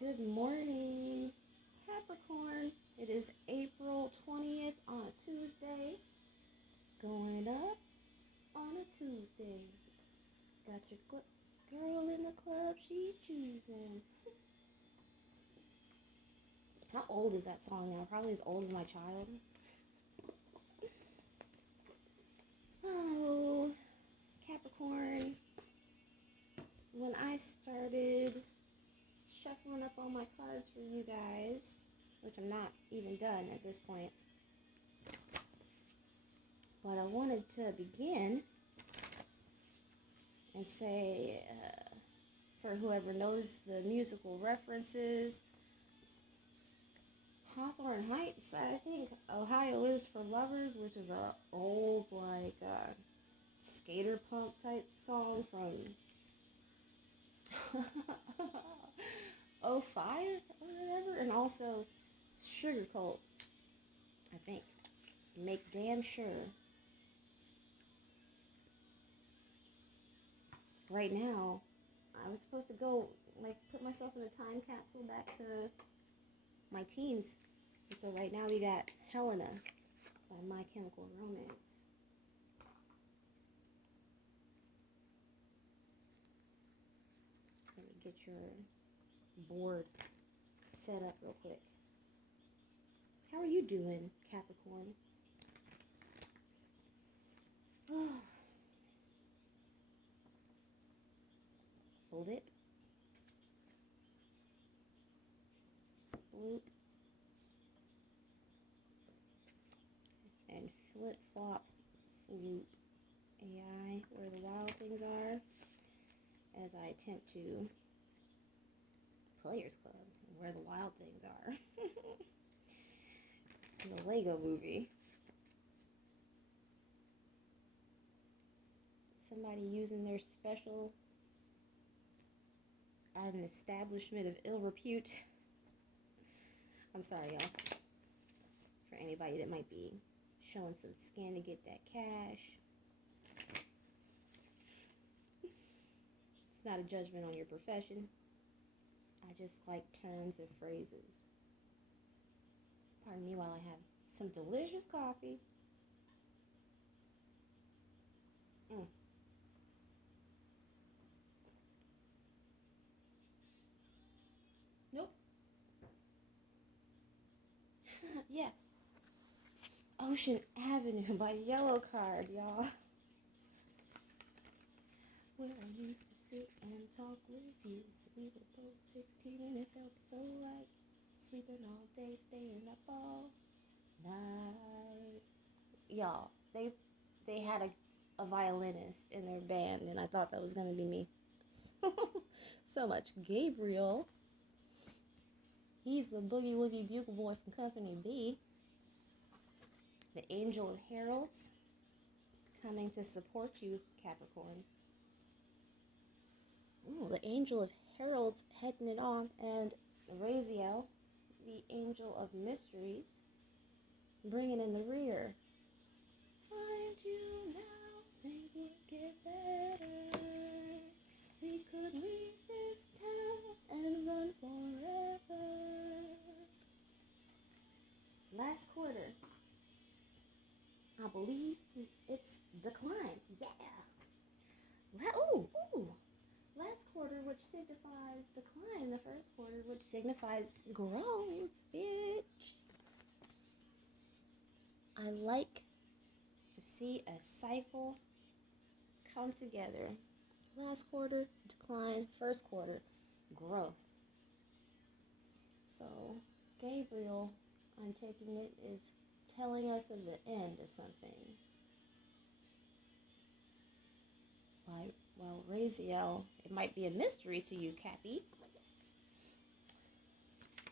Good morning, Capricorn. It is April 20th on a Tuesday. Going up on a Tuesday. Got your girl in the club, she choosing. How old is that song now? Probably as old as my child. Oh, Capricorn. When I started shuffling up all my cards for you guys, which I'm not even done at this point, but I wanted to begin and say, for whoever knows the musical references, Hawthorne Heights, I think Ohio is for Lovers, which is a old skater punk type song from Oh Fire or whatever, and also Sugar Cult, I think. Make damn sure. Right now, I was supposed to go, put myself in a time capsule back to my teens. And so right now we got Helena by My Chemical Romance. Let me get your board set up real quick. How are you doing, Capricorn? Blip. Bloop. And flip-flop, floop. AI, where the wild things are, as I attempt to Players Club, where the wild things are. The Lego movie. Somebody using their special at an establishment of ill repute. I'm sorry, y'all. For anybody that might be showing some skin to get that cash. It's not a judgment on your profession. I just like terms and phrases. Pardon me while I have some delicious coffee. Nope. Yeah. Ocean Avenue by Yellow Card, y'all. Where I used to sit and talk with you. We were both 16 and it felt so right. Sleeping all day, staying up all night. Y'all, they had a violinist in their band, and I thought that was going to be me. So much. Gabriel. He's the boogie woogie bugle boy from Company B. The Angel of Heralds, coming to support you, Capricorn. Ooh, the Angel of Heralds heading it off, and Raziel, the Angel of Mysteries, bringing in the rear. Find you now, things would get better. We could leave this town and run forever. Last quarter, I believe it's decline. Yeah. Last quarter, which signifies decline. The first quarter, which signifies growth, bitch. I like to see a cycle come together. Last quarter, decline. First quarter, growth. So, Gabriel, I'm taking it, is telling us of the end of something. Well, Raziel, it might be a mystery to you, Cappy.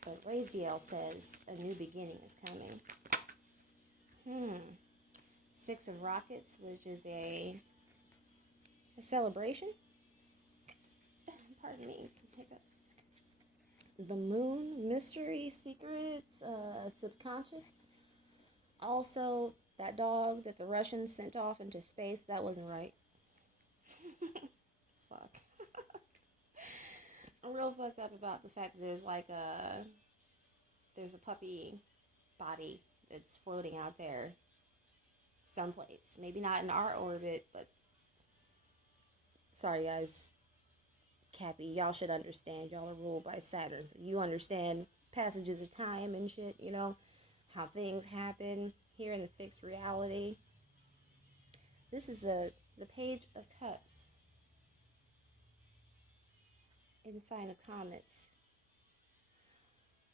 But Raziel says a new beginning is coming. Six of Rockets, which is a celebration. Pardon me, hiccups. The Moon, mystery, secrets, subconscious. Also, that dog that the Russians sent off into space, that wasn't right. Fuck. I'm real fucked up about the fact that there's like there's a puppy body that's floating out there someplace. Maybe not in our orbit, but sorry guys, Cappy, y'all should understand. Y'all are ruled by Saturn, so you understand passages of time and shit, you know, how things happen here in the fixed reality. This is the Page of Cups in the sign of comets.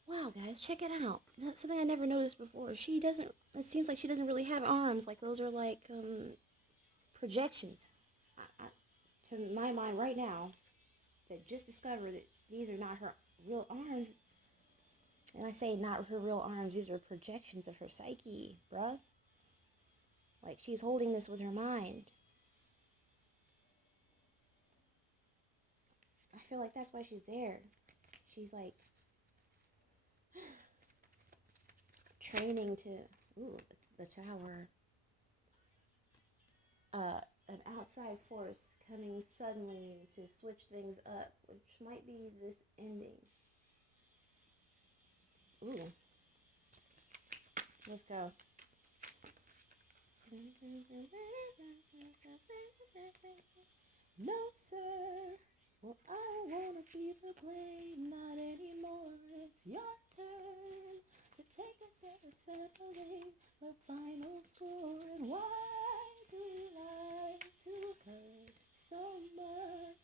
Wow, guys, check it out. That's something I never noticed before. She doesn't, it seems like she doesn't really have arms. Like, those are like projections. To my mind right now, that just discovered that these are not her real arms. And I say not her real arms, these are projections of her psyche, bruh. Like, she's holding this with her mind. I feel like that's why she's there. She's like training to, ooh, the tower. An outside force coming suddenly to switch things up, which might be this ending. Ooh. Let's go. No, sir. Well, I don't want to be the blame, not anymore. It's your turn to take a step and separate the final score. And why do we like to hurt so much?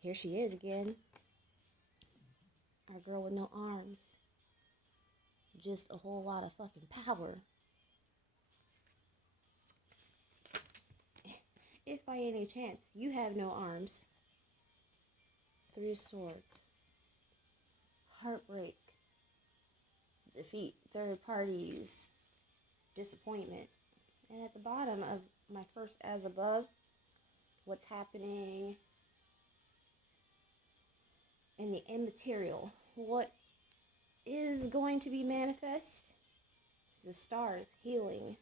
Here she is again. Our girl with no arms. Just a whole lot of fucking power. If by any chance you have no arms, 3 of Swords, heartbreak, defeat, third parties, disappointment. And at the bottom of my first as above, what's happening in the immaterial. What is going to be manifest? The stars, healing.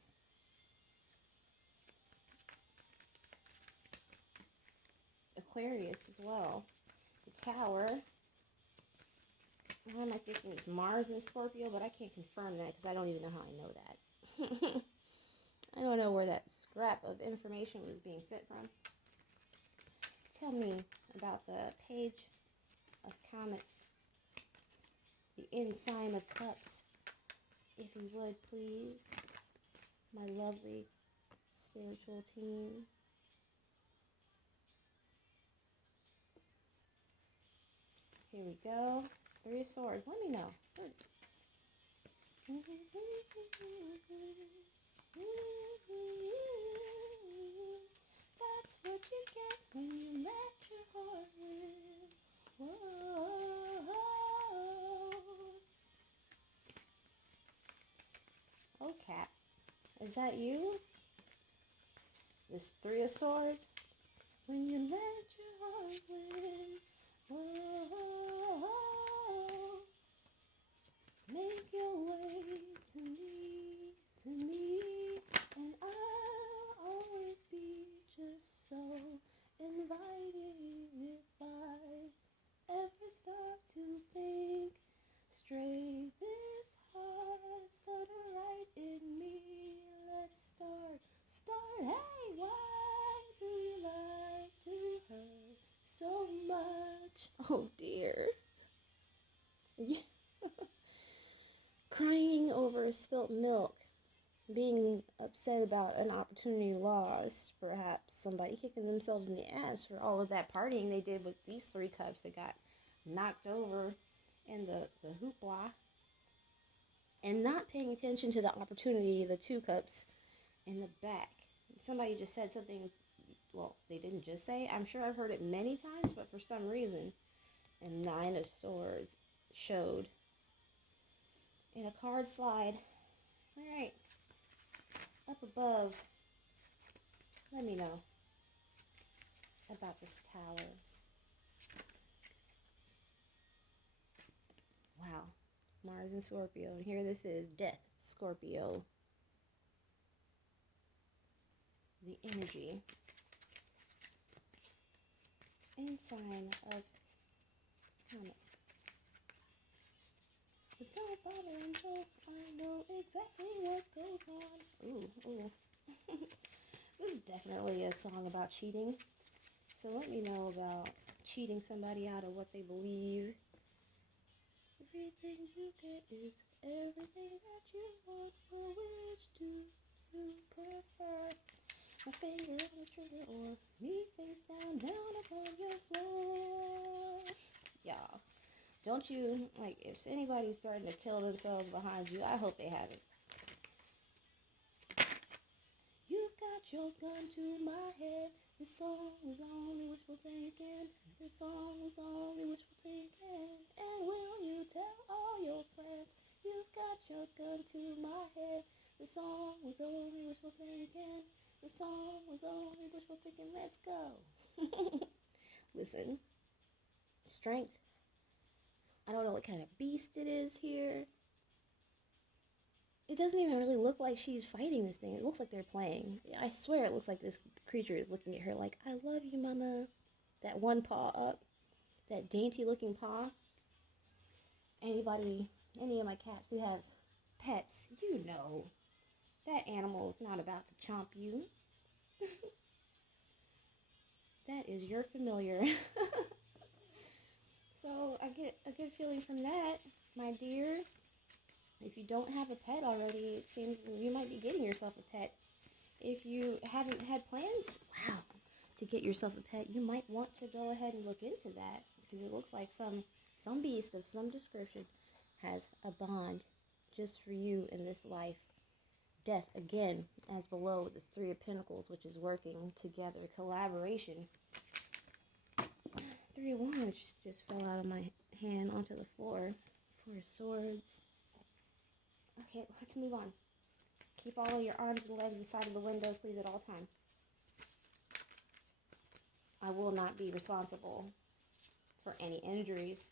Aquarius as well. The Tower. Why am I thinking it's Mars and Scorpio? But I can't confirm that because I don't even know how I know that. I don't know where that scrap of information was being sent from. Tell me about the Page of Comets. The Ensign of Cups. If you would, please. My lovely spiritual team. Here we go. 3 of Swords. Let me know. That's what you get when you let your heart win. Whoa. Oh, Cap. Is that you? This 3 of Swords. When you let your heart win. Whoa. Make your way to me, and I'll always be just so inviting if I ever start to think straight. This heart started right in me. Let's start. Hey, why do you like to hurt so much? Oh dear. Yeah. Crying over spilt milk, being upset about an opportunity lost, perhaps somebody kicking themselves in the ass for all of that partying they did with these 3 cups that got knocked over in the hoopla, and not paying attention to the opportunity, the 2 cups in the back. Somebody just said something, well, they didn't just say, I'm sure I've heard it many times, but for some reason, and 9 of Swords showed in a card slide. All right, up above, let me know about this tower. Wow, Mars and Scorpio, and here this is Death, Scorpio. The energy. Ensign of promise. But don't bother and joke, I know exactly what goes on. Ooh. This is definitely a song about cheating. So let me know about cheating somebody out of what they believe. Everything you get is everything that you want. Well, which do you prefer? My finger on the trigger or me face down upon your floor? Y'all, don't you, like, if anybody's starting to kill themselves behind you, I hope they haven't. You've got your gun to my head. This song was only wishful thinking. This song was only wishful thinking. And will you tell all your friends? You've got your gun to my head. The song was only wishful thinking. The song was only wishful thinking. Let's go. Listen. Strength. I don't know what kind of beast it is here. It doesn't even really look like she's fighting this thing. It looks like they're playing. I swear it looks like this creature is looking at her like, I love you, mama. That one paw up. That dainty looking paw. Any of my cats who have pets, you know that animal is not about to chomp you. That is your familiar. So I get a good feeling from that, my dear. If you don't have a pet already, it seems you might be getting yourself a pet. If you haven't had plans, to get yourself a pet, you might want to go ahead and look into that, because it looks like some beast of some description has a bond just for you in this life. Death, again, as below with this Three of Pentacles, which is working together, collaboration. Three of Wands just fell out of my hand onto the floor. Four of Swords. Okay, let's move on. Keep all of your arms and legs inside of the windows, please, at all times. I will not be responsible for any injuries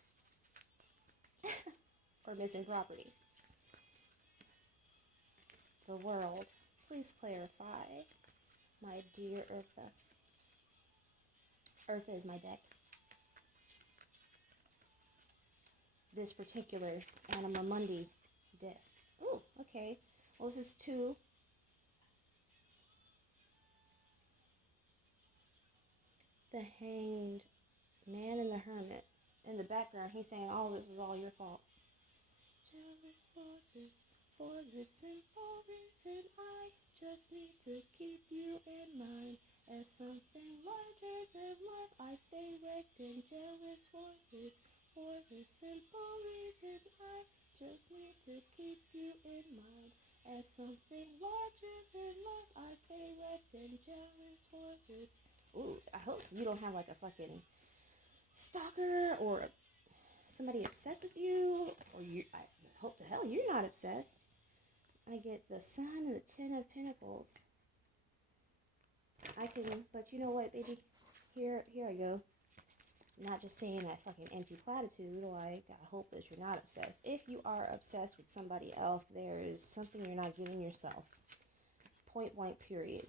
or missing property. The World. Please clarify, my dear Eartha. Eartha is my deck. This particular Anima Mundi deck. Ooh, okay. Well, this is two. The Hanged Man and the Hermit. In the background, he's saying all this was all your fault. Jealous for this simple reason, I just need to keep you in mind. As something larger than life, I stay wrecked and jealous for this simple reason, I just need to keep you in mind. As something larger than life, I stay wrecked and jealous for this. Ooh, I hope you don't have like a fucking stalker or somebody obsessed with you, or I hope to hell you're not obsessed. I get the Sun and the Ten of Pentacles. But you know what, baby? Here I go. I'm not just saying that fucking empty platitude, like, I hope that you're not obsessed. If you are obsessed with somebody else, there is something you're not giving yourself. Point blank, period.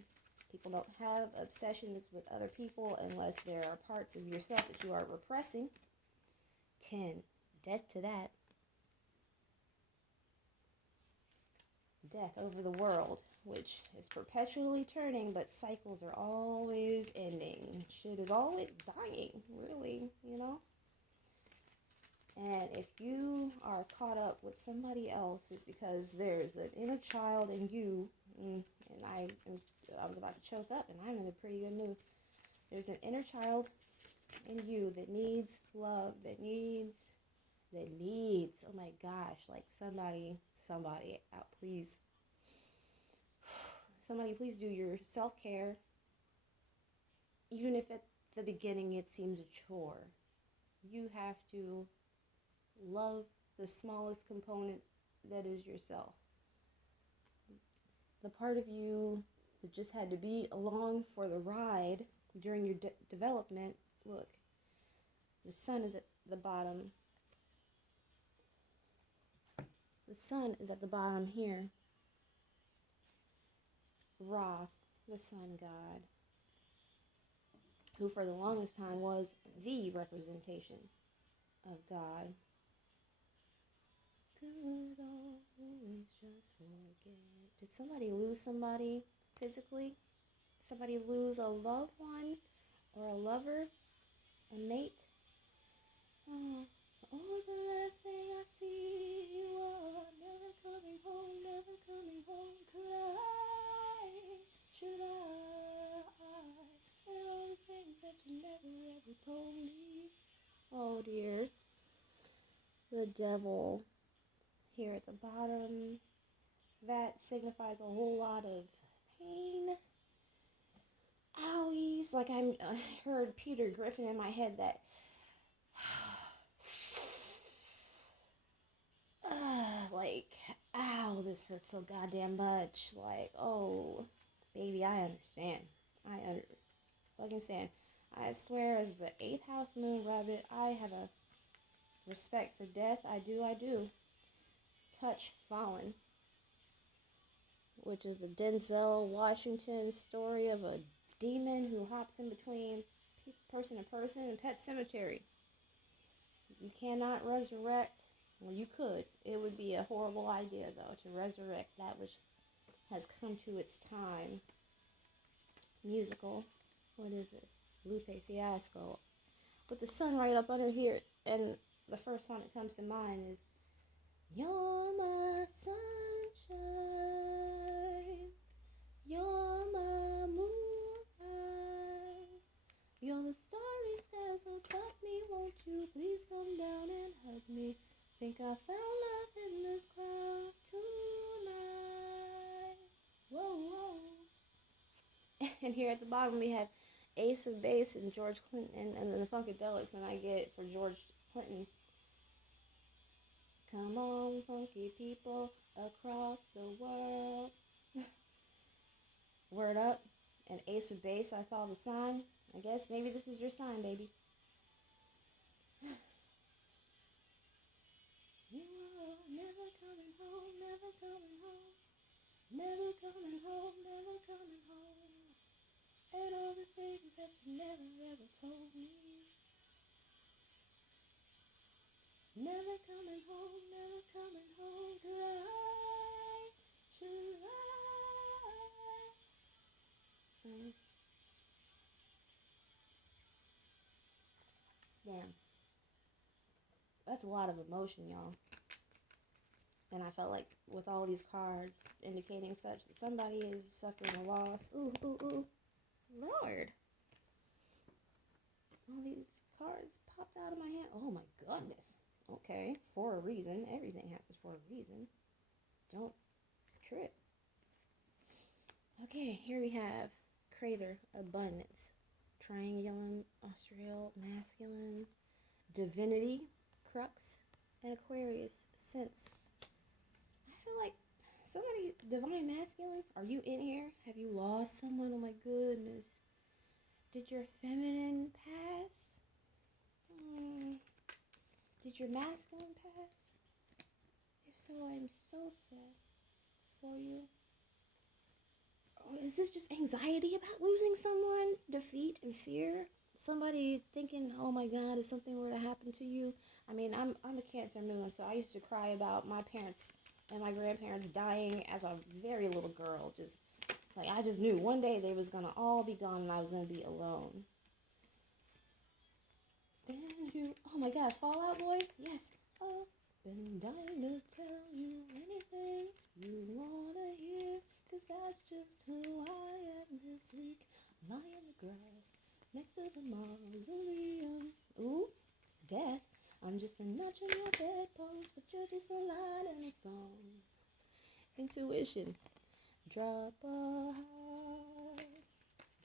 People don't have obsessions with other people unless there are parts of yourself that you are repressing. 10. Death to that. Death over the world, which is perpetually turning, but cycles are always ending. Shit is always dying, really, you know? And if you are caught up with somebody else, it's because there's an inner child in you, and I was about to choke up, and I'm in a pretty good mood. There's an inner child in you that needs love, that needs, oh my gosh, like somebody out, please. Somebody please do your self-care. Even if at the beginning it seems a chore, you have to love the smallest component that is yourself. The part of you that just had to be along for the ride during your development. Look, the Sun is at the bottom. The Sun is at the bottom here. Ra, the sun god, who for the longest time was the representation of God. Could always just forget. Did somebody lose somebody physically? Somebody lose a loved one or a lover, a mate? Oh, the last thing I see you are never coming home, never coming home. Could I? Should I? And all the things that you never ever told me. Oh dear. The devil here at the bottom. That signifies a whole lot of pain. Owies. Like I heard Peter Griffin in my head that like, ow, this hurts so goddamn much. Like, oh, baby, I understand. Fucking stand. I swear, as the 8th house moon rabbit, I have a respect for death. I do. Touch Fallen, which is the Denzel Washington story of a demon who hops in between person and person in Pet Sematary. You cannot resurrect. Well, you could. It would be a horrible idea, though, to resurrect that which has come to its time. Musical. What is this? Lupe Fiasco. With the sun right up under here, and the first song that comes to mind is You're my sunshine, you're my moonlight, you're the starry skies above me, won't you please come down and hug me? Think I found love in this cloud tonight. Whoa, whoa. And here at the bottom we have Ace of Base and George Clinton and then the Funkadelics, and I get for George Clinton, come on, funky people across the world. Word up. And Ace of Base, I saw the sign. I guess maybe this is your sign, baby. You are never coming home, never coming home, never coming home, never coming home. And all the things that you never ever told me. Never coming home, never coming home. Could I? Should I? Damn. That's a lot of emotion, y'all. And I felt like with all these cards indicating such that somebody is suffering a loss. Ooh, ooh, ooh. Lord. All these cards popped out of my hand. Oh my goodness. Okay, for a reason. Everything happens for a reason. Don't trip. Okay, here we have Crater, Abundance, Triangulum, Austral, Masculine, Divinity, Crux, and Aquarius, Sense. I feel like somebody, Divine Masculine, are you in here? Have you lost someone? Oh my goodness. Did your feminine pass? Did your masculine pass? If so, I'm so sad for you. Is this just anxiety about losing someone? Defeat and fear? Somebody thinking, oh my God, if something were to happen to you? I mean, I'm a Cancer moon, so I used to cry about my parents and my grandparents dying as a very little girl. Just like, I just knew one day they was gonna all be gone and I was gonna be alone. Then you, oh my God, Fall Out Boy? Yes. I've been dying to tell you anything you wanna hear, 'cause that's just who I am this week. Lie in the grass next to the mausoleum. Ooh, death. I'm just a notch in your bedpost, but you're just a line in a song. Intuition. Drop a heart,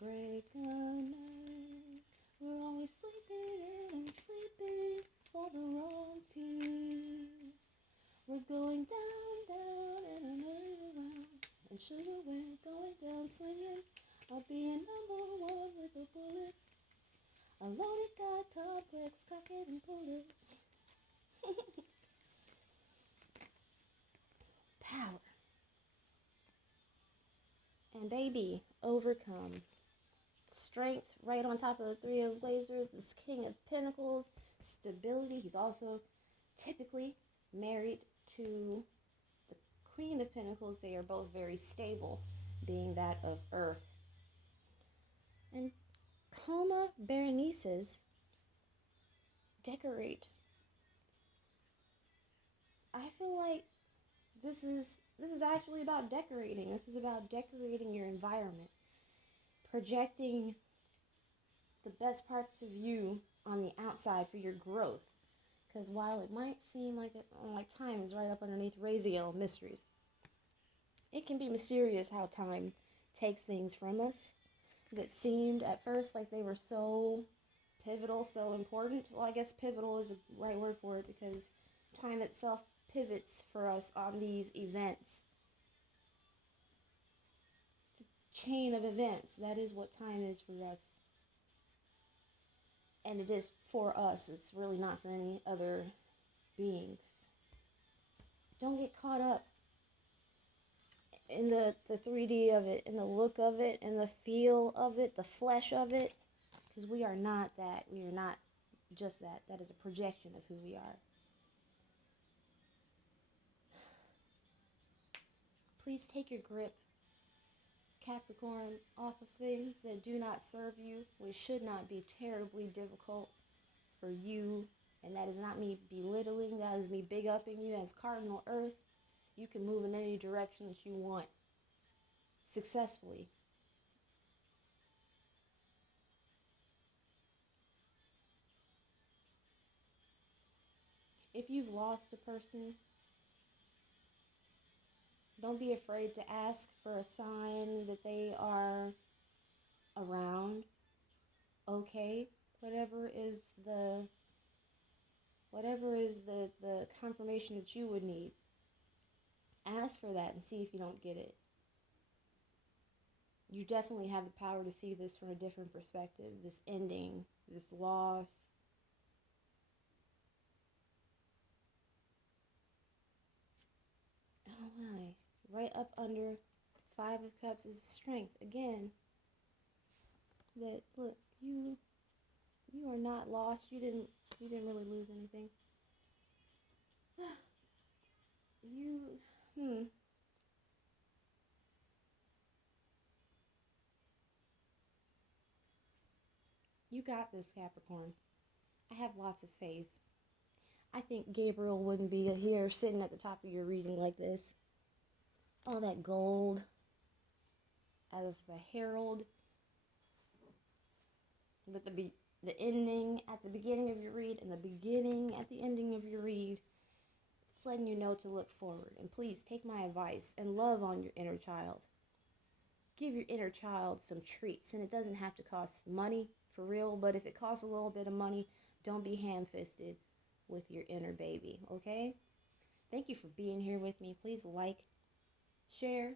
break a night. We're always sleeping in and sleeping for the wrong team. We're going down, down, and another round. And sugar, we're going down swinging. I'll be a number one with a bullet. A loaded guy complex, cock it and pull it. Power. And baby, overcome. Strength right on top of the Three of Blazers, this King of Pentacles, stability. He's also typically married to the Queen of Pentacles. They are both very stable, being that of Earth. And Coma Berenices decorate. I feel like this is actually about decorating. This is about decorating your environment, projecting the best parts of you on the outside for your growth. Because while it might seem like time is right up underneath Raziel Mysteries, it can be mysterious how time takes things from us that seemed at first like they were so pivotal, so important. Well, I guess pivotal is the right word for it, because time itself pivots for us on these events. It's a chain of events. That is what time is for us. And it is for us. It's really not for any other beings. Don't get caught up in the 3D of it, in the look of it, in the feel of it, the flesh of it. Because we are not that. We are not just that. That is a projection of who we are. Please take your grip, Capricorn, off of things that do not serve you, which should not be terribly difficult for you. And that is not me belittling, that is me big upping you as Cardinal Earth. You can move in any direction that you want successfully. If you've lost a person, don't be afraid to ask for a sign that they are around, okay? Whatever is the confirmation that you would need. Ask for that and see if you don't get it. You definitely have the power to see this from a different perspective, this ending, this loss. Oh my. Right up under 5 of Cups is strength. Again, that look, you are not lost. You didn't really lose anything. You got this, Capricorn. I have lots of faith. I think Gabriel wouldn't be here sitting at the top of your reading like this. All that gold as the herald with the ending at the beginning of your read and the beginning at the ending of your read. It's letting you know to look forward. And please take my advice and love on your inner child. Give your inner child some treats. And it doesn't have to cost money, for real. But if it costs a little bit of money, don't be ham-fisted with your inner baby, okay? Thank you for being here with me. Please like, share,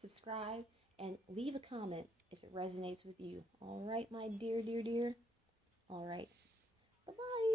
subscribe, and leave a comment if it resonates with you. All right, my dear, dear, dear. All right. Bye-bye.